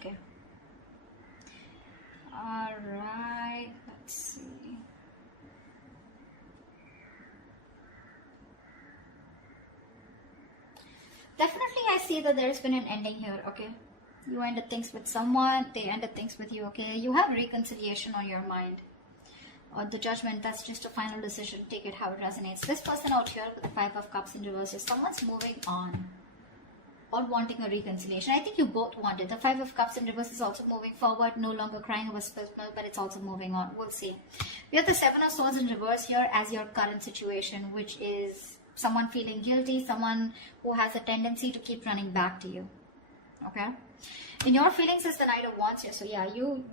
Okay. All right. Let's see. Definitely, I see that there's been an ending here. Okay. You ended things with someone. They ended things with you. Okay. You have reconciliation on your mind. Or the judgment, that's just a final decision. Take it how it resonates. This person out here with the 5 of Cups in reverse is someone's moving on or wanting a reconciliation. I think you both want it. The 5 of Cups in reverse is also moving forward, no longer crying over spilled milk, but it's also moving on. We'll see. We have the 7 of Swords in reverse here as your current situation, which is someone feeling guilty, someone who has a tendency to keep running back to you. Okay? In your feelings is the Knight of Wands here. So yeah, you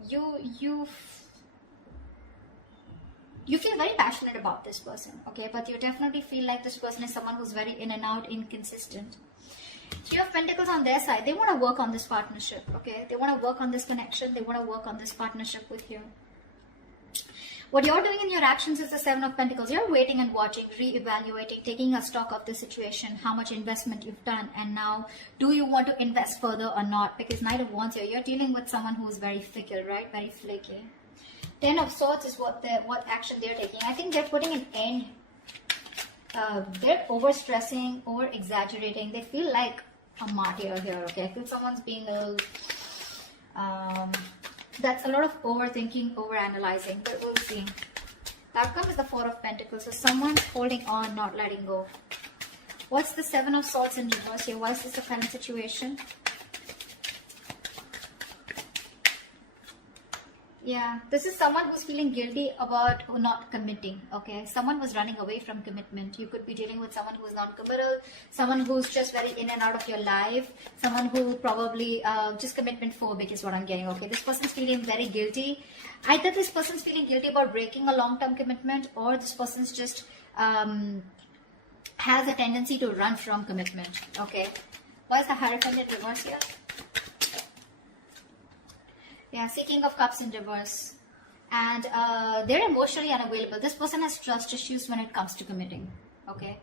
feel very passionate about this person, okay? But you definitely feel like this person is someone who's very in and out, inconsistent. 3 of Pentacles on their side. They want to work on this partnership, okay? They want to work on this connection. They want to work on this partnership with you. What you're doing in your actions is the 7 of Pentacles. You're waiting and watching, re-evaluating, taking a stock of the situation, how much investment you've done, and now do you want to invest further or not? Because Knight of Wands here, you're dealing with someone who's very fickle, right? Very flaky. 10 of Swords is what action they're taking. I think they're putting an end. They're over-stressing, over-exaggerating. They feel like a martyr here, okay? I feel someone's being a little... that's a lot of overthinking, over-analyzing, but we'll see. The outcome is the 4 of Pentacles. So someone's holding on, not letting go. What's the 7 of Swords in reverse here? Why is this the current situation? Yeah, this is someone who's feeling guilty about not committing, okay? Someone was running away from commitment. You could be dealing with someone who's non-committal, someone who's just very in and out of your life, someone who probably just commitment phobic is what I'm getting, okay? This person's feeling very guilty. Either this person's feeling guilty about breaking a long-term commitment, or this person's just has a tendency to run from commitment, okay? Why is the Hierophant in reverse here? Yeah, King of Cups in reverse. And they're emotionally unavailable. This person has trust issues when it comes to committing. Okay.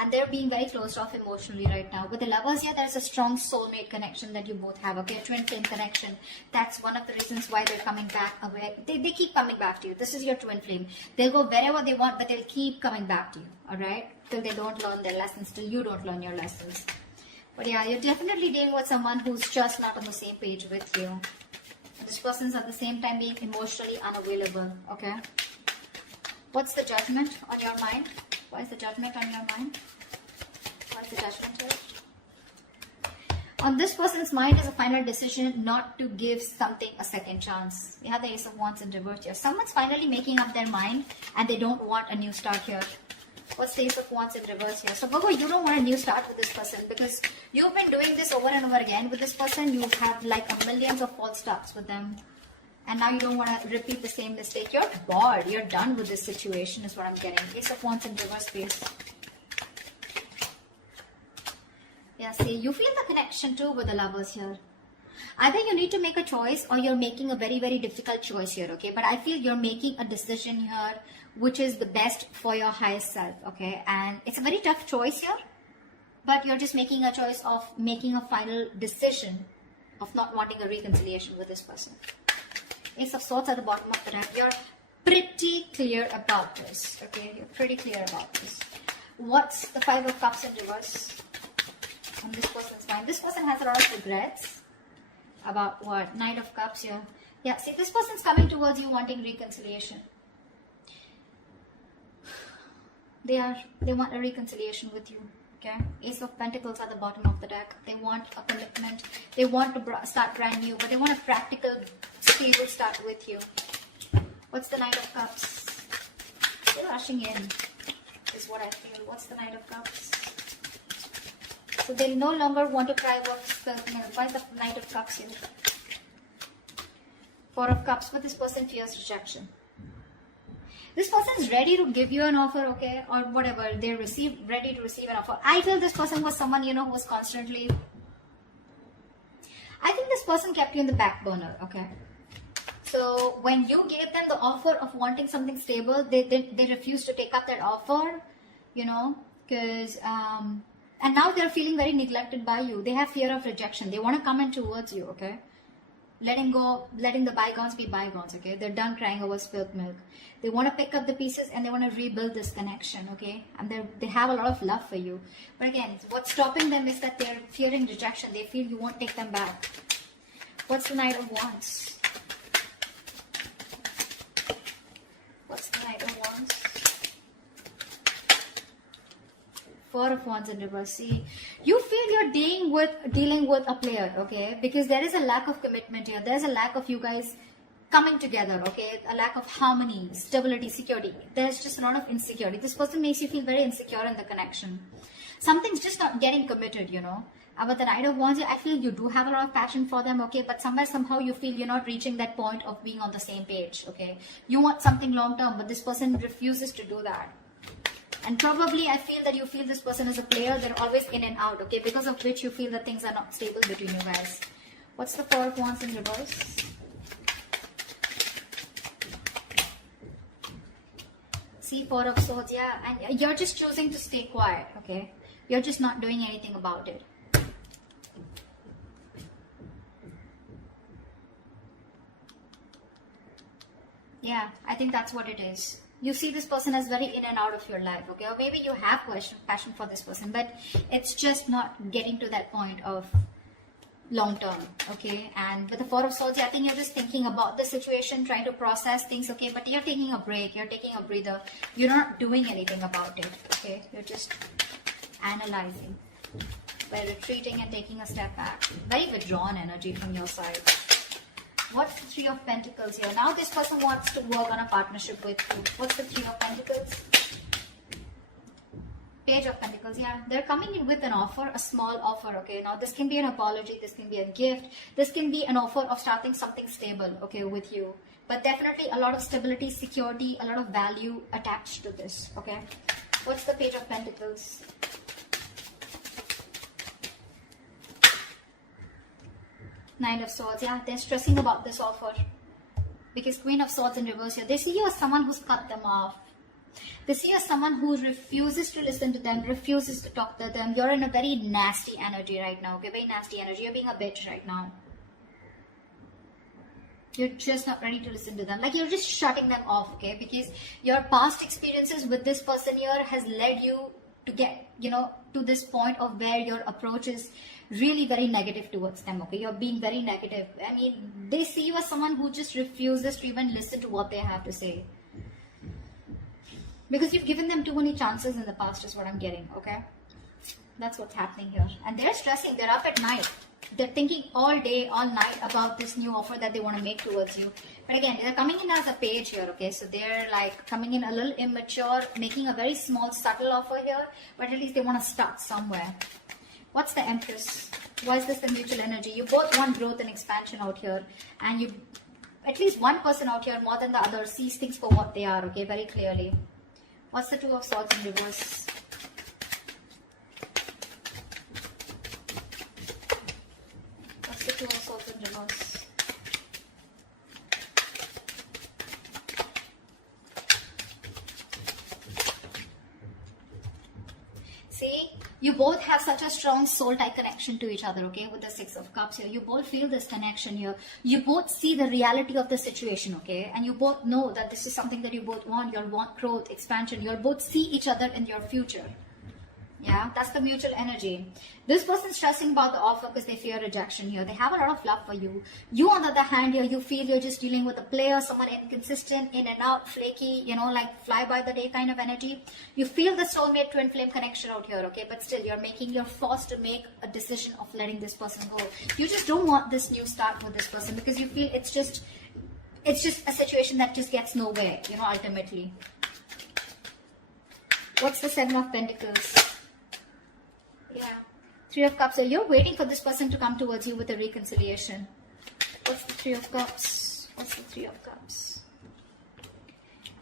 And they're being very closed off emotionally right now. With the Lovers here, there's a strong soulmate connection that you both have. Okay, a twin flame connection. That's one of the reasons why they're coming back away. They keep coming back to you. This is your twin flame. They'll go wherever they want, but they'll keep coming back to you. Alright? Till they don't learn their lessons. Till you don't learn your lessons. But yeah, you're definitely dealing with someone who's just not on the same page with you. This person's at the same time being emotionally unavailable, okay? What's the judgment on your mind? Why is the judgment on your mind? Why is the judgment here? On this person's mind is a final decision not to give something a second chance. We have the Ace of Wands in reverse here. Someone's finally making up their mind and they don't want a new start here. What's the Ace of Wands in reverse here? So Virgo, you don't want a new start with this person because you've been doing this over and over again with this person. You have like a millions of false starts with them. And now you don't want to repeat the same mistake. You're bored. You're done with this situation is what I'm getting. Ace of Wands in reverse space. Yeah, see, you feel the connection too with the Lovers here. Either you need to make a choice or you're making a very, very difficult choice here, okay? But I feel you're making a decision here which is the best for your highest self, okay? And it's a very tough choice here, but you're just making a choice of making a final decision of not wanting a reconciliation with this person. Ace of Swords at the bottom of the deck. You're pretty clear about this, okay? You're pretty clear about this. What's the 5 of Cups in reverse on this person's mind? This person has a lot of regrets. About what? Knight of Cups here. Yeah, see, this person's coming towards you wanting reconciliation. They want a reconciliation with you. Okay. Ace of Pentacles at the bottom of the deck. They want a commitment. They want to start brand new, but they want a practical, stable start with you. What's the Knight of Cups? They're rushing in, is what I feel. What's the Knight of Cups? So they no longer want to cry about self-love. Why is the Knight of Cups here? 4 of Cups, but this person fears rejection. This person is ready to give you an offer, okay, or whatever. They're ready to receive an offer. I feel this person was someone, you know, who was constantly... I think this person kept you in the back burner, okay. So when you gave them the offer of wanting something stable, they refused to take up that offer, you know, because... and now they're feeling very neglected by you. They have fear of rejection. They want to come in towards you, okay. letting go, letting the bygones be bygones, okay? They're done crying over spilled milk. They want to pick up the pieces and they want to rebuild this connection, okay? And they have a lot of love for you. But again, what's stopping them is that they're fearing rejection. They feel you won't take them back. What's the Knight of Wands? What's the Knight of Wands? Four of Wands in reverse. See, you feel you're dealing with a player, okay? Because there is a lack of commitment here. There's a lack of you guys coming together, okay? A lack of harmony, stability, security. There's just a lot of insecurity. This person makes you feel very insecure in the connection. Something's just not getting committed, you know. With the Knight of Wands, I feel you do have a lot of passion for them, okay? But somehow you feel you're not reaching that point of being on the same page, okay? You want something long term, but this person refuses to do that. And probably I feel that you feel this person is a player. They're always in and out, okay? Because of which you feel that things are not stable between you guys. What's the Four of Wands in reverse? See, Four of Swords, yeah. And you're just choosing to stay quiet, okay? You're just not doing anything about it. Yeah, I think that's what it is. You see this person as very in and out of your life, okay? Or maybe you have passion for this person, but it's just not getting to that point of long term, okay? And with the Four of Swords, I think you're just thinking about the situation, trying to process things, okay? But you're taking a break, you're taking a breather. You're not doing anything about it, okay? You're just analyzing by retreating and taking a step back. Very withdrawn energy from your side. What's the Three of Pentacles here? Now this person wants to work on a partnership with you. What's the Three of Pentacles? Page of Pentacles, yeah. They're coming in with an offer, a small offer, okay? Now this can be an apology, this can be a gift, this can be an offer of starting something stable, okay, with you. But definitely a lot of stability, security, a lot of value attached to this, okay? What's the Page of Pentacles? Nine of Swords, yeah, they're stressing about this offer. Because Queen of Swords in reverse here, they see you as someone who's cut them off. They see you as someone who refuses to listen to them, refuses to talk to them. You're in a very nasty energy right now, okay? Very nasty energy. You're being a bitch right now. You're just not ready to listen to them. Like, you're just shutting them off, okay? Because your past experiences with this person here has led you to get, you know, to this point of where your approach is really very negative towards them, okay? You're being very negative. I mean, they see you as someone who just refuses to even listen to what they have to say. Because you've given them too many chances in the past is what I'm getting, okay? That's what's happening here. And they're stressing. They're up at night. They're thinking all day, all night about this new offer that they want to make towards you. But again, they're coming in as a page here, okay? So they're like coming in a little immature, making a very small, subtle offer here. But at least they want to start somewhere. What's the Empress? Why is this the mutual energy? You both want growth and expansion out here. And you, at least one person out here more than the other, sees things for what they are, okay? Very clearly. What's the Two of Swords in reverse? What's the Two of Swords in reverse? See, you both have such a strong soul tie connection to each other, okay? With the Six of Cups here, you both feel this connection here. You both see the reality of the situation, okay? And you both know that this is something that you both want. You want growth, expansion. You both see each other in your future. Yeah, that's the mutual energy. This person's stressing about the offer because they fear rejection here. They have a lot of love for you. You, on the other hand, here, you feel you're just dealing with a player, someone inconsistent, in and out, flaky, you know, like fly by the day kind of energy. You feel the soulmate twin flame connection out here, okay? But still, you're forced to make a decision of letting this person go. You just don't want this new start with this person because you feel it's just a situation that just gets nowhere, you know, ultimately. What's the Seven of Pentacles? Yeah, Three of Cups. So you're waiting for this person to come towards you with a reconciliation. What's the Three of Cups? What's the Three of Cups?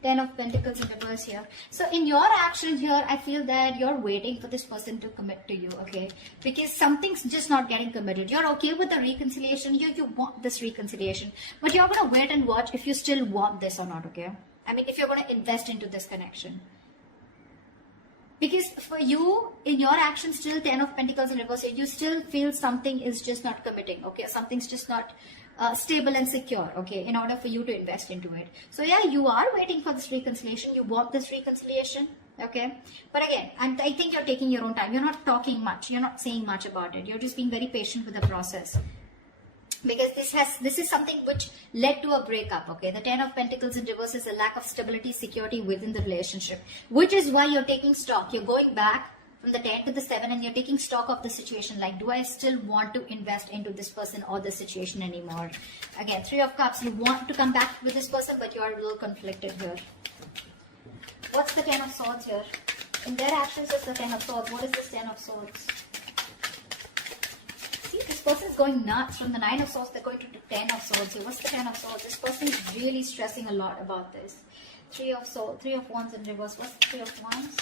Ten of Pentacles in reverse here. So in your action here, I feel that you're waiting for this person to commit to you, okay? Because something's just not getting committed. You're okay with the reconciliation. You want this reconciliation. But you're going to wait and watch if you still want this or not, okay? I mean, if you're going to invest into this connection. Because for you, in your action, still 10 of Pentacles in reverse, you still feel something is just not committing, okay? Something's just not stable and secure, okay, in order for you to invest into it. So yeah, you are waiting for this reconciliation. You want this reconciliation, okay? But again, I think you're taking your own time. You're not talking much. You're not saying much about it. You're just being very patient with the process. Because this is something which led to a breakup, okay? The 10 of Pentacles in reverse is a lack of stability, security within the relationship, which is why you're taking stock. You're going back from the 10 to the 7 and you're taking stock of the situation. Like, do I still want to invest into this person or this situation anymore? Again, 3 of Cups, you want to come back with this person, but you are a little conflicted here. What's the 10 of Swords here? In their actions is the 10 of Swords. What is this 10 of Swords? See, this person is going nuts. From the 9 of Swords, they're going to the 10 of Swords here. What's the 10 of Swords? This person is really stressing a lot about this. 3 of Swords, 3 of Wands in reverse. What's the 3 of Wands?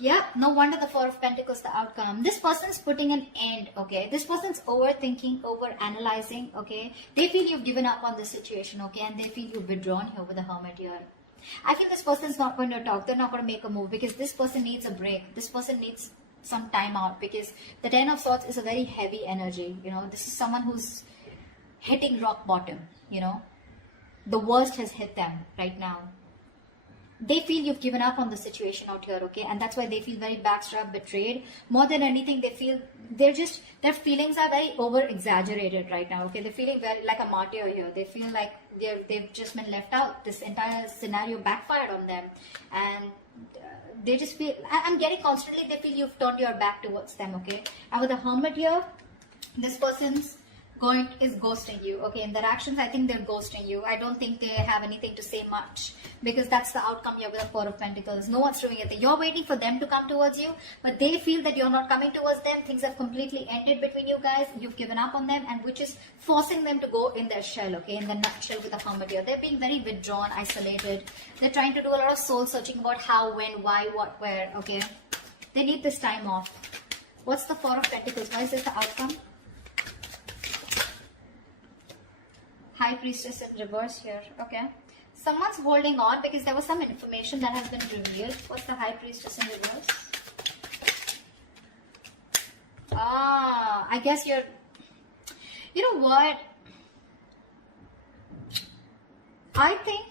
Yeah, no wonder the 4 of Pentacles, the outcome. This person's putting an end, okay? This person's overthinking, over-analyzing, okay? They feel you've given up on this situation, okay? And they feel you've withdrawn here with the Hermit here. I feel this person's not going to talk. They're not going to make a move because this person needs a break. This person needs some time out because the 10 of Swords is a very heavy energy, you know? This is someone who's hitting rock bottom, you know? The worst has hit them right now. They feel you've given up on the situation out here, okay? And that's why they feel very backstabbed, betrayed. More than anything, they feel their feelings are very over-exaggerated right now, okay? They're feeling very like a martyr here. They feel like they've just been left out. This entire scenario backfired on them. And they just feel, I'm getting constantly, they feel you've turned your back towards them, okay? And with the Hermit here, this person's is ghosting you, okay? In their actions, I think they're ghosting you. I don't think they have anything to say much because that's the outcome here with the 4 of Pentacles. No one's doing anything. You're waiting for them to come towards you, but they feel that you're not coming towards them. Things have completely ended between you guys. You've given up on them, and which is forcing them to go in their shell, okay? In the nutshell with the Hermit here. They're being very withdrawn, isolated. They're trying to do a lot of soul searching about how, when, why, what, where, okay? They need this time off. What's the 4 of Pentacles? Why is this the outcome? High Priestess in reverse here, okay? Someone's holding on because there was some information that has been revealed. What's the High Priestess in reverse? I guess you know what? I think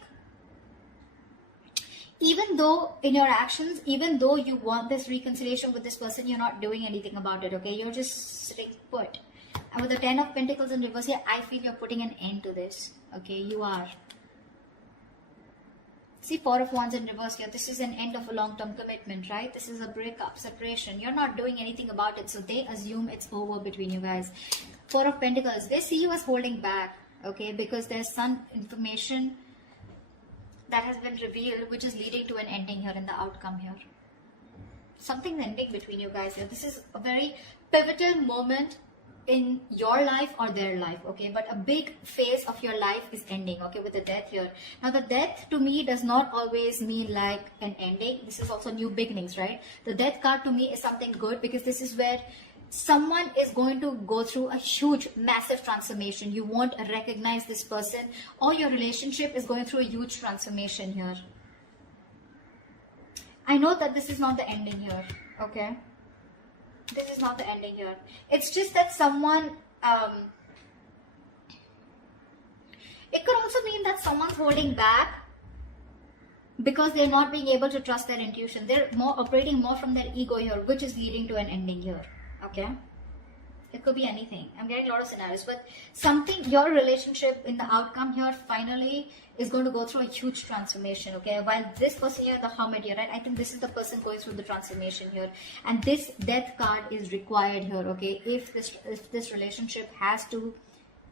even though in your actions, even though you want this reconciliation with this person, you're not doing anything about it, okay? You're just sitting put. And with the 10 of Pentacles in reverse here, I feel you're putting an end to this. Okay, you are. See, 4 of Wands in reverse here. This is an end of a long-term commitment, right? This is a breakup, separation. You're not doing anything about it. So they assume it's over between you guys. 4 of Pentacles. They see you as holding back. Okay, because there's some information that has been revealed which is leading to an ending here in the outcome here. Something's ending between you guys here. This is a very pivotal moment in your life or their life, okay? But a big phase of your life is ending, okay, with the Death here. Now, the Death to me does not always mean like an ending. This is also new beginnings, right? The Death card to me is something good because this is where someone is going to go through a huge, massive transformation. You won't recognize this person, or your relationship is going through a huge transformation here. I know that this is not the ending here, okay? This is not the ending here. It's just that someone, it could also mean that someone's holding back because they're not being able to trust their intuition. They're operating more from their ego here, which is leading to an ending here. Okay? It could be anything. I'm getting a lot of scenarios, but something, your relationship in the outcome here finally is going to go through a huge transformation, okay? While this person here, the Hermit here, right? I think this is the person going through the transformation here. And this Death card is required here, okay? If this relationship has to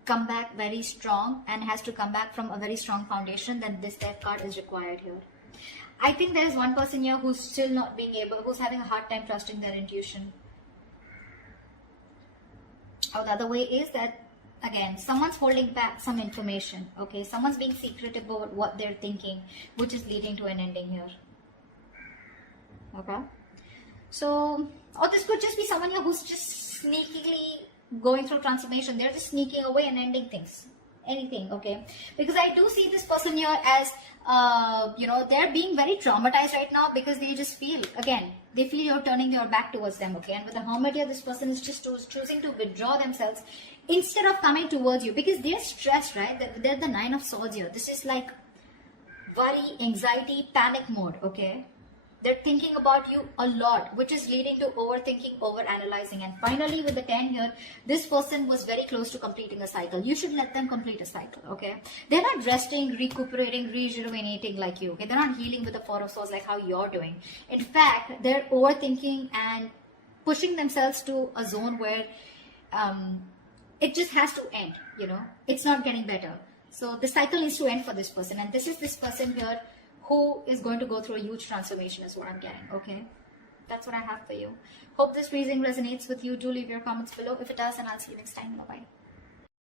come back very strong and has to come back from a very strong foundation, then this Death card is required here. I think there is one person here who's still not being able, who's having a hard time trusting their intuition. Or the other way is that, again, someone's holding back some information, okay? Someone's being secretive about what they're thinking, which is leading to an ending here. Okay? So, or this could just be someone here who's just sneakily going through transformation. They're just sneaking away and ending things. anything, okay? Because I do see this person here as, they're being very traumatized right now because they just feel, again, they feel you're turning your back towards them, okay? And with the Hermit here, this person is just choosing to withdraw themselves instead of coming towards you because they're stressed, right? They're the 9 of Swords here. This is like worry, anxiety, panic mode, okay? They're thinking about you a lot, which is leading to overthinking, overanalyzing. And finally, with the 10 here, this person was very close to completing a cycle. You should let them complete a cycle, okay? They're not resting, recuperating, rejuvenating like you, okay? They're not healing with the 4 of Swords like how you're doing. In fact, they're overthinking and pushing themselves to a zone where it just has to end, It's not getting better. So the cycle needs to end for this person. And this is this person here who is going to go through a huge transformation is what I'm getting, okay? That's what I have for you. Hope this reading resonates with you. Do leave your comments below. If it does, then I'll see you next time. Bye-bye.